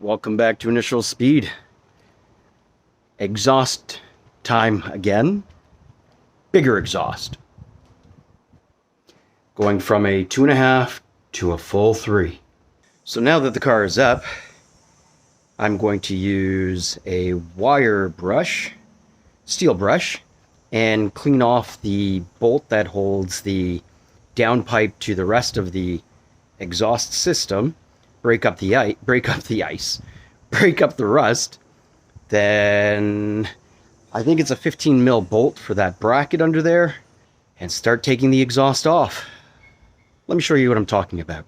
Welcome back to Initial Speed. Exhaust time again. Bigger exhaust. Going from a 2.5 to a full 3. So now that the car is up, I'm going to use a wire brush, steel brush, and clean off the bolt that holds the downpipe to the rest of the exhaust system. Break up the rust. Then I think it's a 15 mil bolt for that bracket under there, and start taking the exhaust off. Let me show you what I'm talking about.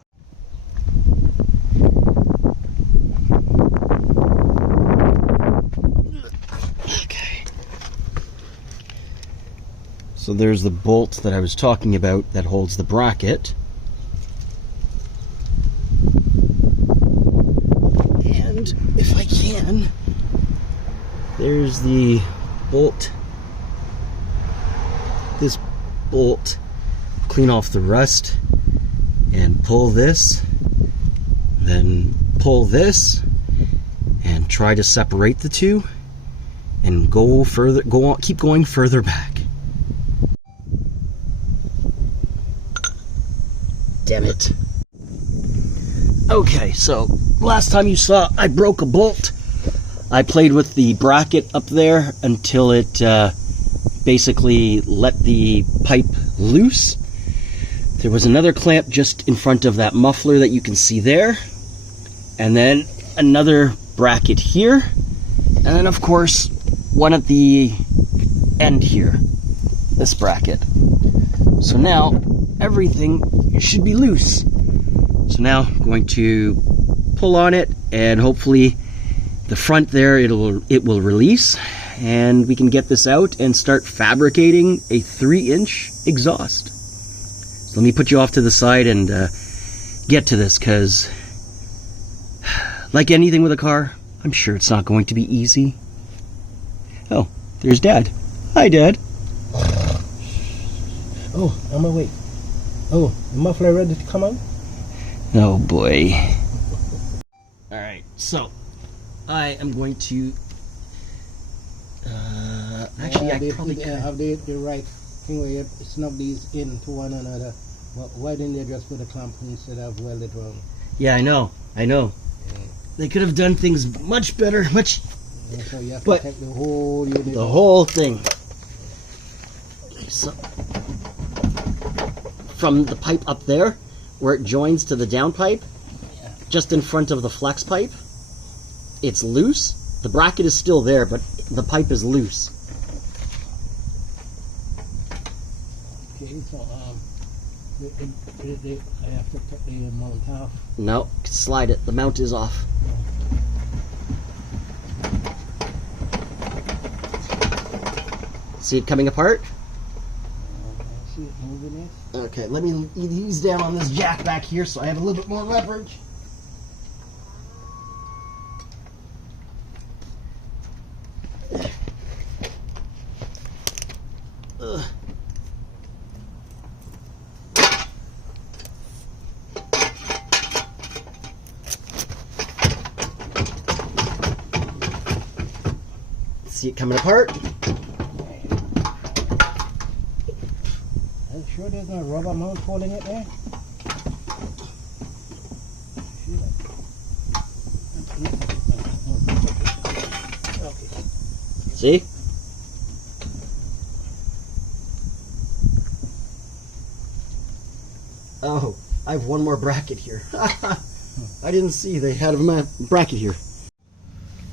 Okay. So there's the bolt that I was talking about that holds the bracket. And if I can, there's the bolt. This bolt, clean off the rust and pull this, then pull this and try to separate the two and go further, keep going further back. Damn it. Okay, so last time you saw I broke a bolt. I played with the bracket up there until it basically let the pipe loose. There was another clamp just in front of that muffler that you can see there. And then another bracket here. And then of course one at the end here. This bracket. So now everything should be loose. So now I'm going to pull on it, and hopefully the front there it will release, and we can get this out and start fabricating a 3-inch exhaust. So let me put you off to the side and get to this, because like anything with a car, I'm sure it's not going to be easy. Oh, there's Dad. Hi, Dad. Oh, on my way. Oh, the muffler ready to come out? Oh boy. Alright, so I am going to actually I probably have the right thing where you snug these into one another. Well, why didn't they just put a clamp instead of weld it wrong? Yeah, I know. Yeah. They could have done things much better, Yeah, so you have to take the whole unit. The whole thing. Okay, so from the pipe up there, where it joins to the downpipe, just in front of the flex pipe, it's loose. The bracket is still there, but the pipe is loose. Okay, so I have to cut the mount off. No, slide it. The mount is off. See it coming apart? I see it moving it. Okay, let me ease down on this jack back here so I have a little bit more leverage. See it coming apart? Are you sure there's no rubber mount holding it there? Okay. See? Oh, I have one more bracket here. I didn't see they had a bracket here.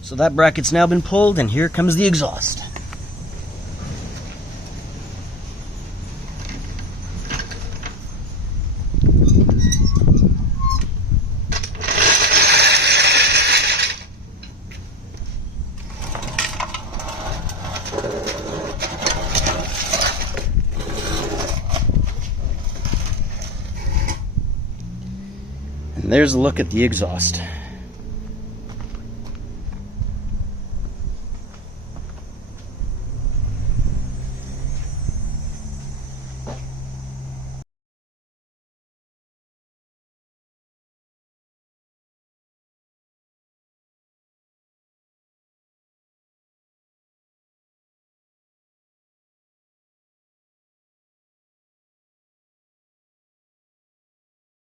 So that bracket's now been pulled, and here comes the exhaust. And there's a look at the exhaust.